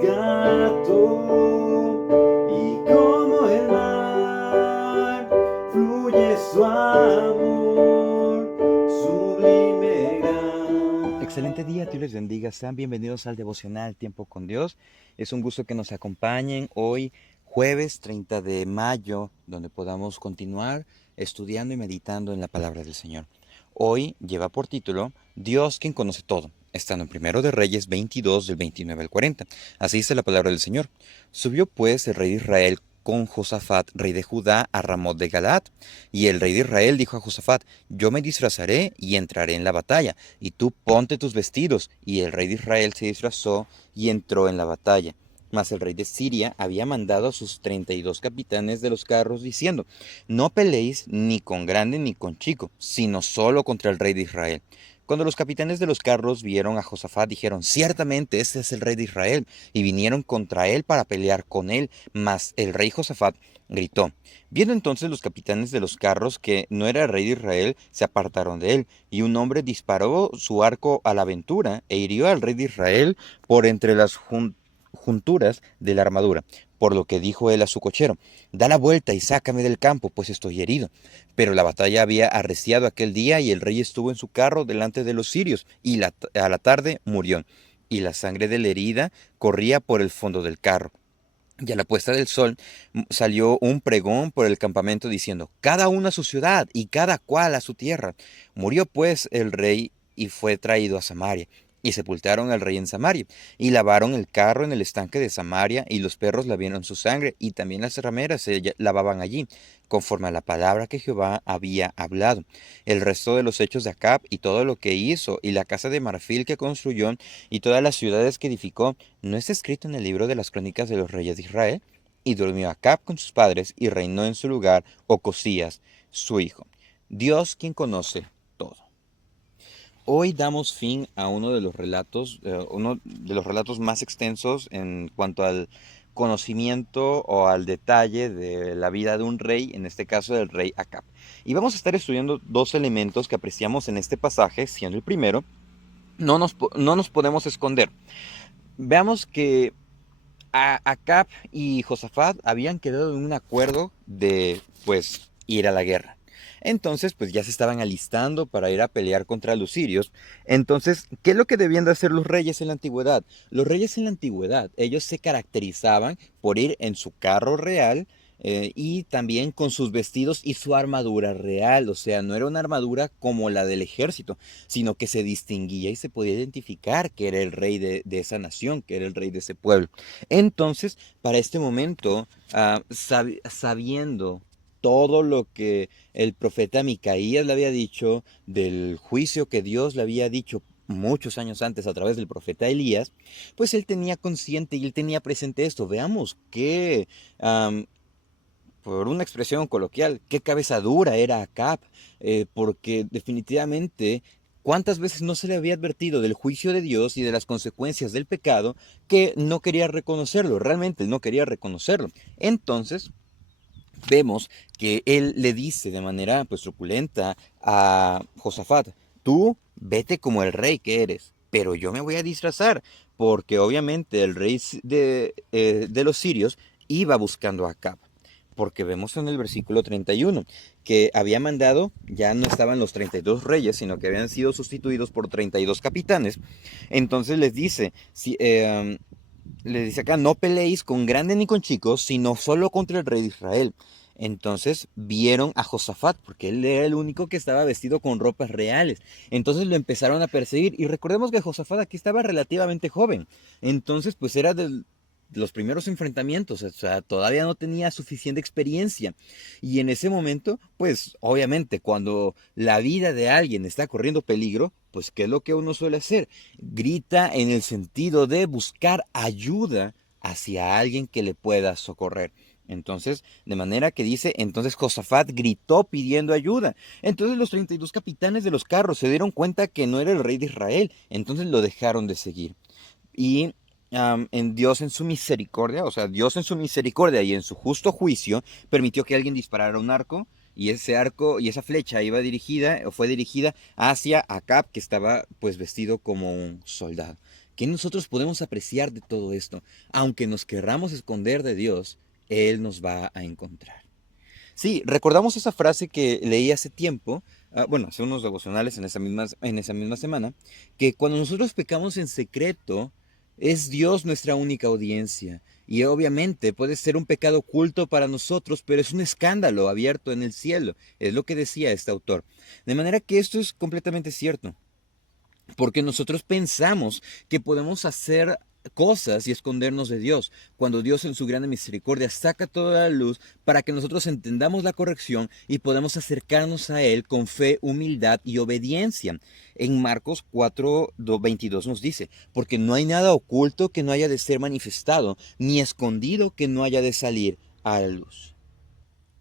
rescató y como el mar fluye su amor sublime gran. Excelente día, Dios les bendiga. Sean bienvenidos al devocional Tiempo con Dios. Es un gusto que nos acompañen hoy, jueves 30 de mayo, donde podamos continuar estudiando y meditando en la palabra del Señor. Hoy lleva por título Dios quien conoce todo, estando en Primero de Reyes 22 del 29 al 40. Así dice la palabra del Señor. Subió pues el rey de Israel con Josafat, rey de Judá, a Ramot de Galaad. Y el rey de Israel dijo a Josafat: yo me disfrazaré y entraré en la batalla, y tú ponte tus vestidos. Y el rey de Israel se disfrazó y entró en la batalla. Mas el rey de Siria había mandado a sus 32 capitanes de los carros, diciendo: no peleéis ni con grande ni con chico, sino solo contra el rey de Israel. Cuando los capitanes de los carros vieron a Josafat, dijeron: ciertamente este es el rey de Israel, y vinieron contra él para pelear con él. Mas el rey Josafat gritó. Viendo entonces los capitanes de los carros que no era el rey de Israel, se apartaron de él, y un hombre disparó su arco a la aventura e hirió al rey de Israel por entre las junturas de la armadura. Por lo que dijo él a su cochero: da la vuelta y sácame del campo, pues estoy herido. Pero la batalla había arreciado aquel día, y el rey estuvo en su carro delante de los sirios, y a la tarde murió, y la sangre de la herida corría por el fondo del carro. Y a la puesta del sol salió un pregón por el campamento diciendo: cada uno a su ciudad y cada cual a su tierra. Murió pues el rey y fue traído a Samaria. Y sepultaron al rey en Samaria, y lavaron el carro en el estanque de Samaria, y los perros lavieron su sangre, y también las rameras se lavaban allí, conforme a la palabra que Jehová había hablado. El resto de los hechos de Acab, y todo lo que hizo, y la casa de marfil que construyó, y todas las ciudades que edificó, ¿no está escrito en el libro de las crónicas de los reyes de Israel? Y durmió Acab con sus padres, y reinó en su lugar Ocosías, su hijo. Dios quien conoce todo. Hoy damos fin a uno de los relatos más extensos en cuanto al conocimiento o al detalle de la vida de un rey, en este caso del rey Acab. Y vamos a estar estudiando dos elementos que apreciamos en este pasaje, siendo el primero: no nos podemos esconder. Veamos que Acab y Josafat habían quedado en un acuerdo de, pues, ir a la guerra. Entonces, pues ya se estaban alistando para ir a pelear contra los sirios. Entonces, ¿qué es lo que debían de hacer los reyes en la antigüedad? Los reyes en la antigüedad, ellos se caracterizaban por ir en su carro real, y también con sus vestidos y su armadura real. O sea, no era una armadura como la del ejército, sino que se distinguía y se podía identificar que era el rey de esa nación, que era el rey de ese pueblo. Entonces, para este momento, sabiendo todo lo que el profeta Micaías le había dicho, del juicio que Dios le había dicho muchos años antes a través del profeta Elías, pues él tenía consciente y él tenía presente esto. Veamos que, por una expresión coloquial, qué cabeza dura era Acab, porque definitivamente, ¿cuántas veces no se le había advertido del juicio de Dios y de las consecuencias del pecado, que no quería reconocerlo? Realmente no quería reconocerlo. Entonces, vemos que él le dice de manera, pues, truculenta a Josafat: tú vete como el rey que eres, pero yo me voy a disfrazar, porque obviamente el rey de los sirios iba buscando a Acab. Porque vemos en el versículo 31 que había mandado, ya no estaban los 32 reyes, sino que habían sido sustituidos por 32 capitanes. Entonces les dice acá: no peleéis con grandes ni con chicos, sino solo contra el rey de Israel. Entonces vieron a Josafat, porque él era el único que estaba vestido con ropas reales. Entonces lo empezaron a perseguir. Y recordemos que Josafat aquí estaba relativamente joven. Entonces, pues era de los primeros enfrentamientos. O sea, todavía no tenía suficiente experiencia. Y en ese momento, pues obviamente, cuando la vida de alguien está corriendo peligro, pues ¿qué es lo que uno suele hacer? Grita en el sentido de buscar ayuda hacia alguien que le pueda socorrer. Entonces, de manera que dice: entonces Josafat gritó pidiendo ayuda. Entonces los 32 capitanes de los carros se dieron cuenta que no era el rey de Israel. Entonces lo dejaron de seguir. Y en Dios en su misericordia, o sea, Dios en su misericordia y en su justo juicio, permitió que alguien disparara un arco. Y ese arco y esa flecha iba dirigida, o fue dirigida hacia Acab, que estaba, pues, vestido como un soldado. ¿Qué nosotros podemos apreciar de todo esto? Aunque nos querramos esconder de Dios, Él nos va a encontrar. Sí, recordamos esa frase que leí hace tiempo, bueno, hace unos devocionales en esa misma semana, que cuando nosotros pecamos en secreto, es Dios nuestra única audiencia. Y obviamente puede ser un pecado oculto para nosotros, pero es un escándalo abierto en el cielo. Es lo que decía este autor. De manera que esto es completamente cierto. Porque nosotros pensamos que podemos hacer cosas y escondernos de Dios, cuando Dios en su grande misericordia saca toda la luz para que nosotros entendamos la corrección y podamos acercarnos a Él con fe, humildad y obediencia. En Marcos 4:22 nos dice, porque no hay nada oculto que no haya de ser manifestado, ni escondido que no haya de salir a la luz.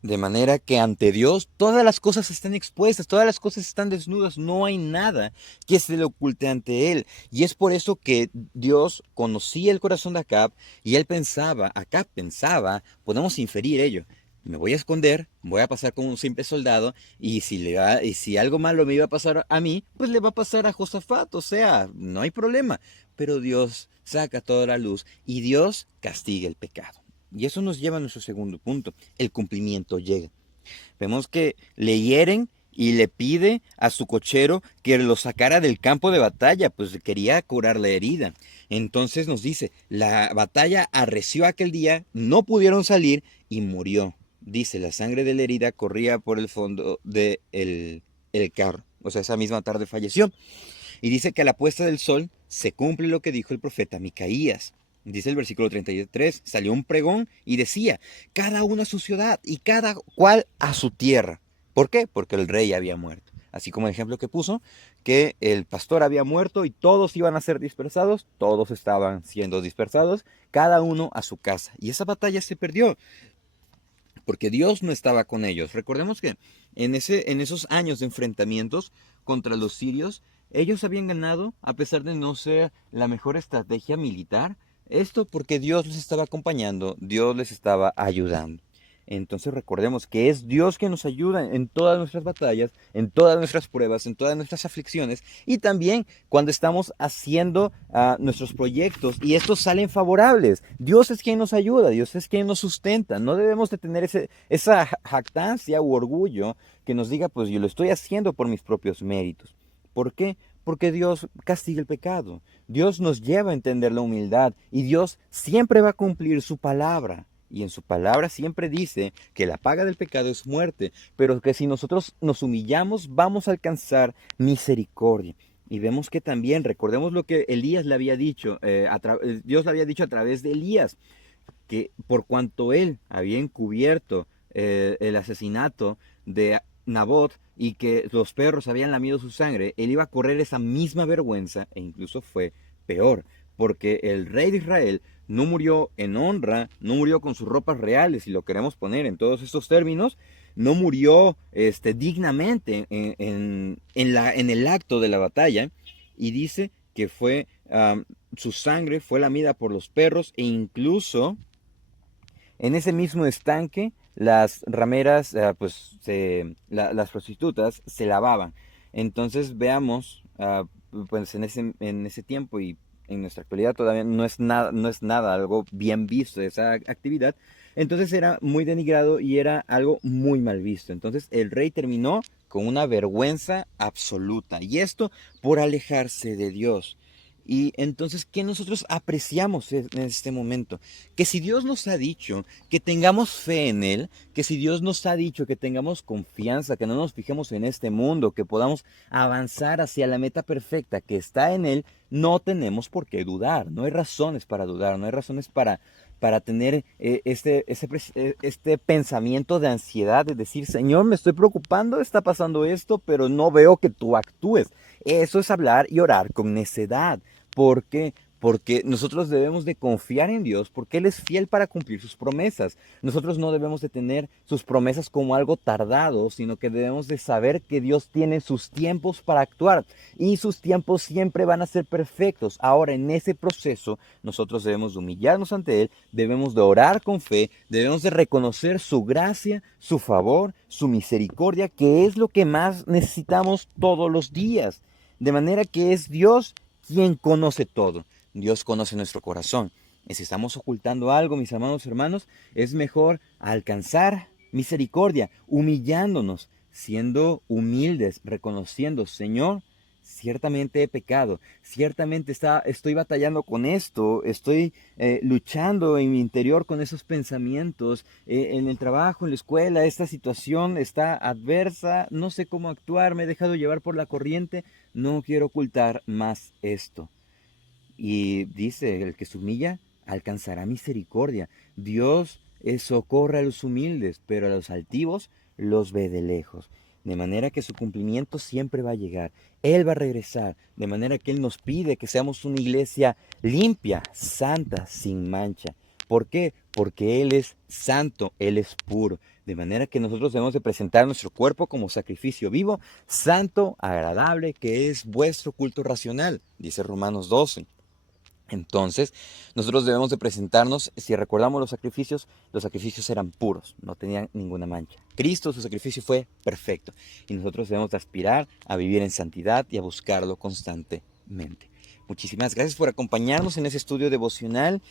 De manera que ante Dios todas las cosas están expuestas, todas las cosas están desnudas, no hay nada que se le oculte ante Él. Y es por eso que Dios conocía el corazón de Acab y Acab pensaba, podemos inferir ello. Me voy a esconder, voy a pasar como un simple soldado y si algo malo me iba a pasar a mí, pues le va a pasar a Josafat, o sea, no hay problema. Pero Dios saca toda la luz y Dios castiga el pecado. Y eso nos lleva a nuestro segundo punto, el cumplimiento llega. Vemos que le hieren y le pide a su cochero que lo sacara del campo de batalla, pues quería curar la herida. Entonces nos dice, la batalla arreció aquel día, no pudieron salir y murió. Dice, la sangre de la herida corría por el fondo del el carro. O sea, esa misma tarde falleció. Y dice que a la puesta del sol se cumple lo que dijo el profeta Micaías. Dice el versículo 33, salió un pregón y decía, cada uno a su ciudad y cada cual a su tierra. ¿Por qué? Porque el rey había muerto. Así como el ejemplo que puso, que el pastor había muerto y todos iban a ser dispersados, todos estaban siendo dispersados, cada uno a su casa. Y esa batalla se perdió, porque Dios no estaba con ellos. Recordemos que en esos años de enfrentamientos contra los sirios, ellos habían ganado a pesar de no ser la mejor estrategia militar. Esto porque Dios les estaba acompañando, Dios les estaba ayudando. Entonces recordemos que es Dios quien nos ayuda en todas nuestras batallas, en todas nuestras pruebas, en todas nuestras aflicciones y también cuando estamos haciendo nuestros proyectos y estos salen favorables. Dios es quien nos ayuda, Dios es quien nos sustenta. No debemos de tener esa jactancia u orgullo que nos diga, pues yo lo estoy haciendo por mis propios méritos. ¿Por qué? Porque Dios castiga el pecado. Dios nos lleva a entender la humildad y Dios siempre va a cumplir su palabra. Y en su palabra siempre dice que la paga del pecado es muerte, pero que si nosotros nos humillamos vamos a alcanzar misericordia. Y vemos que también, recordemos lo que Elías le había dicho, Dios le había dicho a través de Elías, que por cuanto él había encubierto el asesinato de Nabot y que los perros habían lamido su sangre, él iba a correr esa misma vergüenza e incluso fue peor, porque el rey de Israel no murió en honra, no murió con sus ropas reales, si lo queremos poner en todos estos términos, no murió dignamente en el acto de la batalla, y dice que su sangre fue lamida por los perros e incluso en ese mismo estanque las rameras, las prostitutas se lavaban. Entonces veamos, pues en ese tiempo y en nuestra actualidad todavía no es nada algo bien visto esa actividad. Entonces era muy denigrado y era algo muy mal visto. Entonces el rey terminó con una vergüenza absoluta. Y esto por alejarse de Dios. Y entonces, ¿qué nosotros apreciamos en este momento? Que si Dios nos ha dicho que tengamos fe en Él, que si Dios nos ha dicho que tengamos confianza, que no nos fijemos en este mundo, que podamos avanzar hacia la meta perfecta que está en Él, no tenemos por qué dudar. No hay razones para dudar, no hay razones para tener este pensamiento de ansiedad, de decir, Señor, me estoy preocupando, está pasando esto, pero no veo que tú actúes. Eso es hablar y orar con necedad. ¿Por qué? Porque nosotros debemos de confiar en Dios porque Él es fiel para cumplir sus promesas. Nosotros no debemos de tener sus promesas como algo tardado, sino que debemos de saber que Dios tiene sus tiempos para actuar y sus tiempos siempre van a ser perfectos. Ahora, en ese proceso, nosotros debemos de humillarnos ante Él, debemos de orar con fe, debemos de reconocer su gracia, su favor, su misericordia, que es lo que más necesitamos todos los días. De manera que es Dios quien conoce todo. Dios conoce nuestro corazón. Y si estamos ocultando algo, mis amados hermanos, es mejor alcanzar misericordia, humillándonos, siendo humildes, reconociendo, Señor, ciertamente he pecado, ciertamente estoy batallando con esto, estoy luchando en mi interior con esos pensamientos, en el trabajo, en la escuela, esta situación está adversa, no sé cómo actuar, me he dejado llevar por la corriente, no quiero ocultar más esto. Y dice, el que se humilla alcanzará misericordia. Dios socorre a los humildes, pero a los altivos los ve de lejos. De manera que su cumplimiento siempre va a llegar. Él va a regresar. De manera que Él nos pide que seamos una iglesia limpia, santa, sin mancha. ¿Por qué? Porque Él es santo, Él es puro. De manera que nosotros debemos de presentar nuestro cuerpo como sacrificio vivo, santo, agradable, que es vuestro culto racional, dice Romanos 12. Entonces, nosotros debemos de presentarnos, si recordamos los sacrificios eran puros, no tenían ninguna mancha. Cristo, su sacrificio fue perfecto y nosotros debemos de aspirar a vivir en santidad y a buscarlo constantemente. Muchísimas gracias por acompañarnos en ese estudio devocional.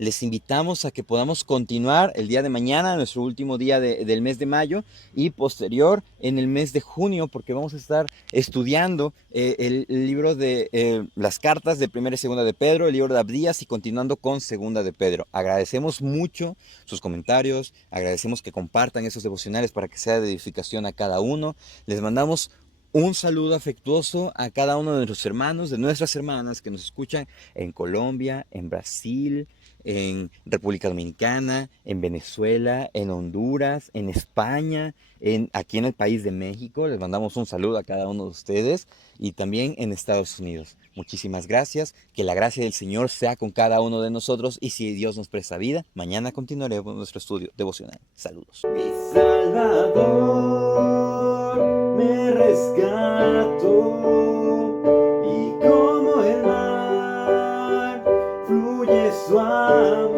Les invitamos a que podamos continuar el día de mañana, nuestro último día del mes de mayo, y posterior en el mes de junio, porque vamos a estar estudiando el libro de las cartas de Primera y Segunda de Pedro, el libro de Abdías, y continuando con Segunda de Pedro. Agradecemos mucho sus comentarios, agradecemos que compartan esos devocionales para que sea de edificación a cada uno. Les mandamos un saludo afectuoso a cada uno de nuestros hermanos, de nuestras hermanas que nos escuchan en Colombia, en Brasil, en República Dominicana, en Venezuela, en Honduras, en España, aquí en el país de México. Les mandamos un saludo a cada uno de ustedes y también en Estados Unidos. Muchísimas gracias, que la gracia del Señor sea con cada uno de nosotros y si Dios nos presta vida, mañana continuaremos nuestro estudio devocional. Saludos. Mi Salvador me rescató y como el mar fluye su amor.